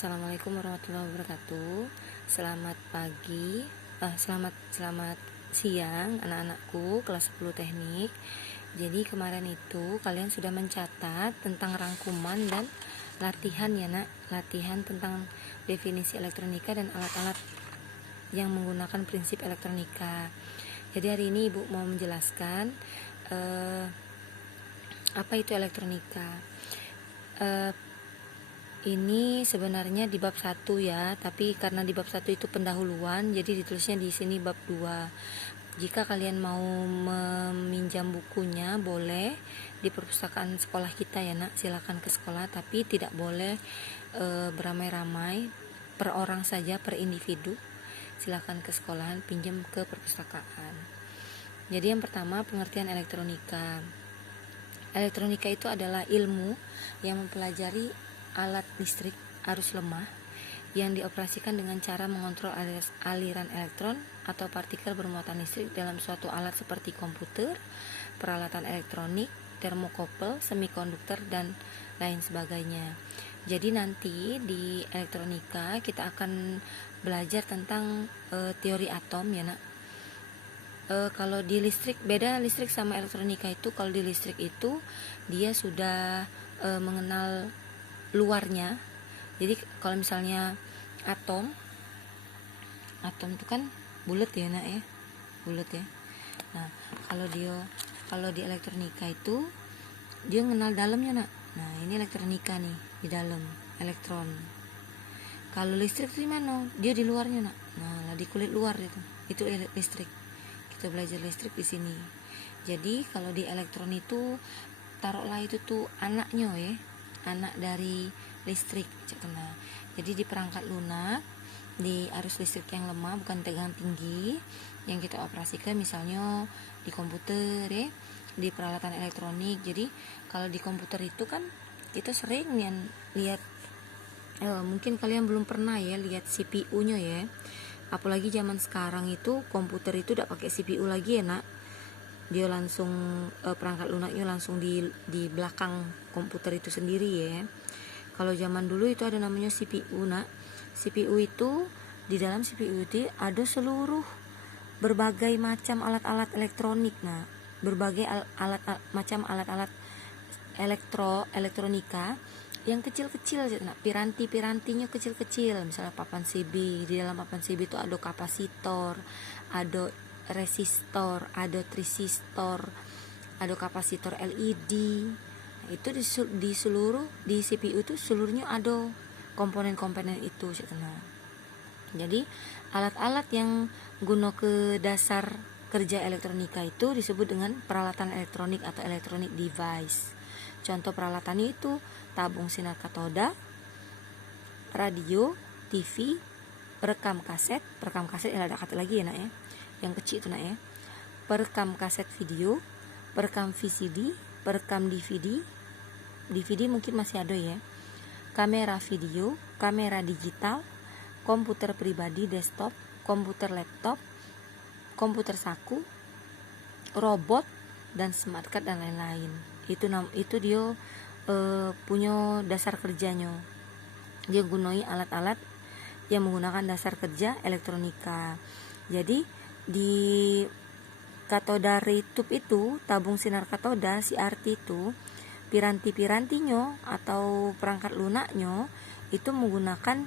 Assalamualaikum warahmatullahi wabarakatuh. Selamat pagi, selamat siang anak-anakku kelas 10 teknik. Jadi kemarin itu kalian sudah mencatat tentang rangkuman dan latihan ya nak, latihan tentang definisi elektronika dan alat-alat yang menggunakan prinsip elektronika. Jadi hari ini ibu mau menjelaskan apa itu elektronika. Ini sebenarnya di bab 1 ya, tapi karena di bab 1 itu pendahuluan, jadi ditulisnya di sini bab 2. Jika kalian mau meminjam bukunya, boleh di perpustakaan sekolah kita ya nak, silakan ke sekolah, tapi tidak boleh beramai-ramai, per orang saja, per individu. Silakan ke sekolahan, pinjam ke perpustakaan. Jadi yang pertama, pengertian elektronika. Elektronika itu adalah ilmu yang mempelajari alat listrik arus lemah yang dioperasikan dengan cara mengontrol aliran elektron atau partikel bermuatan listrik dalam suatu alat seperti komputer, peralatan elektronik, termokouple, semikonduktor, dan lain sebagainya. Jadi nanti di elektronika kita akan belajar tentang teori atom ya nak. Kalau di listrik, beda listrik sama elektronika itu. Kalau di listrik itu dia sudah mengenal luarnya. Jadi kalau misalnya atom itu kan bulat ya nak ya, bulat ya. Nah kalau di elektronika itu dia mengenal dalamnya nak. Nah ini elektronika nih, di dalam elektron. Kalau listrik itu di mana? Dia di luarnya nak. Nah di kulit luar itu listrik. Kita belajar listrik di sini. Jadi kalau di elektron itu taruhlah itu tuh anaknya ya, anak dari listrik. Nah, jadi di perangkat lunak, di arus listrik yang lemah, bukan tegangan tinggi, yang kita operasikan misalnya di komputer ya, di peralatan elektronik. Jadi kalau di komputer itu kan kita sering lihat, mungkin kalian belum pernah ya lihat CPU-nya ya. Apalagi zaman sekarang itu komputer itu udah pakai CPU lagi ya nak. Dia langsung perangkat lunaknya langsung di belakang komputer itu sendiri ya. Kalau zaman dulu itu ada namanya CPU nak. CPU itu di dalam CPU itu ada seluruh berbagai macam alat-alat elektronik. Nah, berbagai macam alat-alat elektronika yang kecil-kecil nak, pirantinya kecil-kecil. Misalnya papan CB, di dalam papan CB itu ada kapasitor, ada resistor, ada transistor, ada kapasitor LED. Nah, itu di seluruh di CPU itu seluruhnya ada komponen-komponen itu. Nah, jadi alat-alat yang guna ke dasar kerja elektronika itu disebut dengan peralatan elektronik atau electronic device. Contoh peralatannya itu tabung sinar katoda, radio, TV, perekam kaset ya, ada kata lagi ya nak ya, yang kecil itu nak ya, perekam kaset video, perekam VCD, perekam DVD mungkin masih ada ya, kamera video, kamera digital, komputer pribadi desktop, komputer laptop, komputer saku, robot, dan smart card dan lain-lain. Itu dia punya dasar kerjanya. Dia gunai alat-alat yang menggunakan dasar kerja elektronika. Jadi di katoda ray tube itu, tabung sinar katoda CRT itu, piranti-pirantinya atau perangkat lunaknya itu menggunakan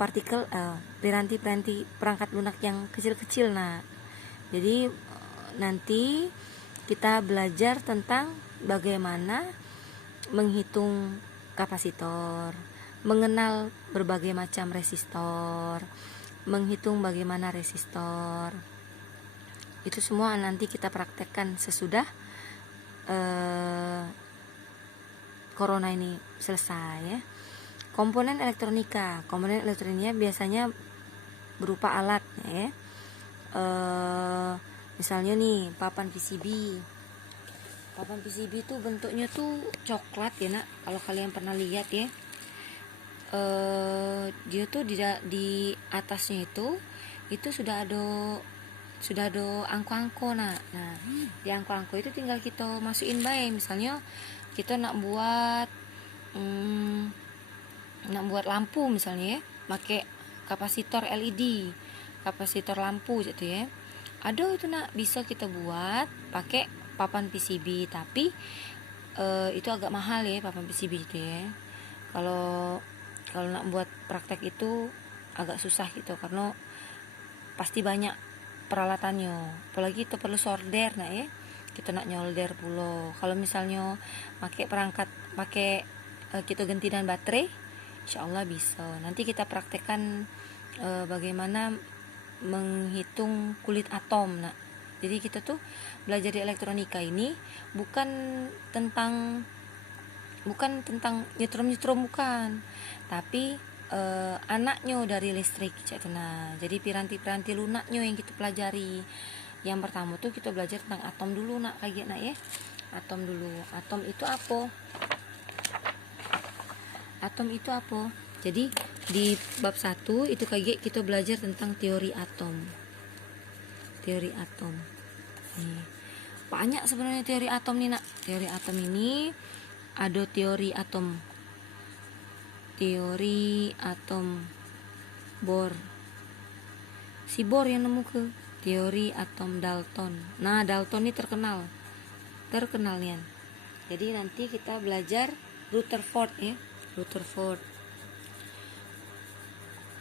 partikel piranti-piranti perangkat lunak yang kecil-kecil. Nah, jadi nanti kita belajar tentang bagaimana menghitung kapasitor, mengenal berbagai macam resistor, menghitung bagaimana resistor. Itu semua nanti kita praktekkan sesudah corona ini selesai ya. Komponen elektronika biasanya berupa alat ya. Misalnya nih papan PCB. Papan PCB itu bentuknya tuh coklat ya nak. Kalau kalian pernah lihat ya, dia tuh di atasnya itu sudah ada angko-angko nak. Nah di angko-angko itu tinggal kita masukin baik. Misalnya kita nak buat nak buat lampu misalnya ya, pakai kapasitor LED, kapasitor lampu gitu ya. Aduh itu nak bisa kita buat pakai papan PCB, tapi itu agak mahal ya papan PCB itu ya. Kalau kalau nak buat praktek itu agak susah gitu, karena pasti banyak peralatannya, apalagi itu perlu solder nah ya, kita nak nyolder pula. Kalau misalnya pakai perangkat, pakai kita gantian baterai, insya Allah bisa. Nanti kita praktekkan bagaimana menghitung kulit atom. Nah, jadi kita tuh belajar di elektronika ini bukan tentang nyetrum bukan, tapi anaknya dari listrik gitu. Nah, jadi piranti-piranti lunaknya yang kita pelajari. Yang pertama tuh kita belajar tentang atom dulu nak, kayak nak ya. Atom dulu. Atom itu apa? Atom itu apa? Jadi di bab 1 itu kayak kita belajar tentang teori atom. Teori atom. Nih, banyak sebenarnya teori atom nih nak. Teori atom ini ada teori atom Bohr. Si Bohr yang nemu ke teori atom Dalton. Nah, Dalton ini terkenal nih. Jadi nanti kita belajar Rutherford ya, Rutherford.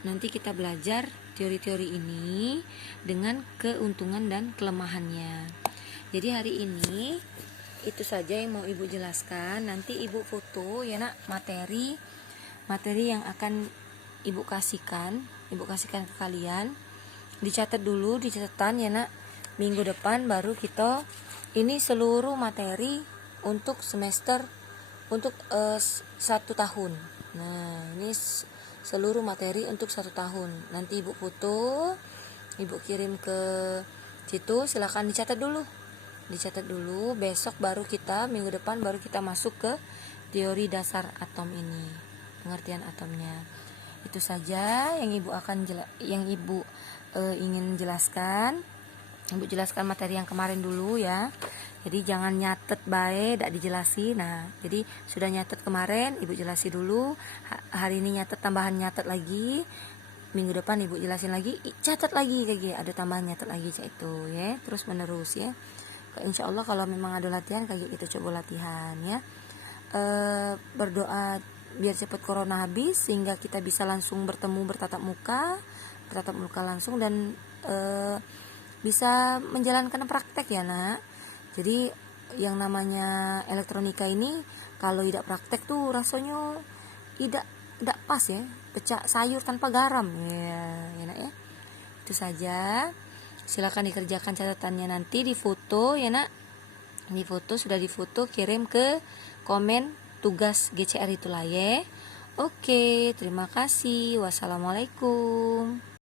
Nanti kita belajar teori-teori ini dengan keuntungan dan kelemahannya. Jadi hari ini itu saja yang mau ibu jelaskan. Nanti ibu foto ya nak, materi yang akan ibu kasihkan ke kalian. Dicatat dulu di catatan ya nak. Minggu depan baru kita ini seluruh materi untuk semester, untuk 1 tahun. Nah, ini seluruh materi untuk 1 tahun. Nanti ibu foto, ibu kirim ke situ. Silakan dicatat dulu. Besok baru kita, minggu depan baru kita masuk ke teori dasar atom ini, pengertian atomnya. Itu saja yang ibu ingin jelaskan. Ibu jelaskan materi yang kemarin dulu ya. Jadi jangan nyatet bae, dak dijelasi. Nah, jadi sudah nyatet kemarin, ibu jelasi dulu. Hari ini tambahan nyatet lagi. Minggu depan ibu jelasin lagi, catat lagi kayak gitu. Ada tambahan nyatet lagi kayak itu ya. Terus menerus ya. Insya Allah kalau memang ada latihan kayak gitu, coba latihan ya. Berdoa biar cepat corona habis sehingga kita bisa langsung bertatap muka langsung, dan bisa menjalankan praktek ya nak. Jadi yang namanya elektronika ini kalau tidak praktek tuh rasanya tidak pas ya, pecah sayur tanpa garam ya nak ya. Itu saja, silakan dikerjakan catatannya, nanti difoto ya nak. Sudah difoto, kirim ke komen tugas GCR itulah ya. Oke, terima kasih. Wassalamualaikum.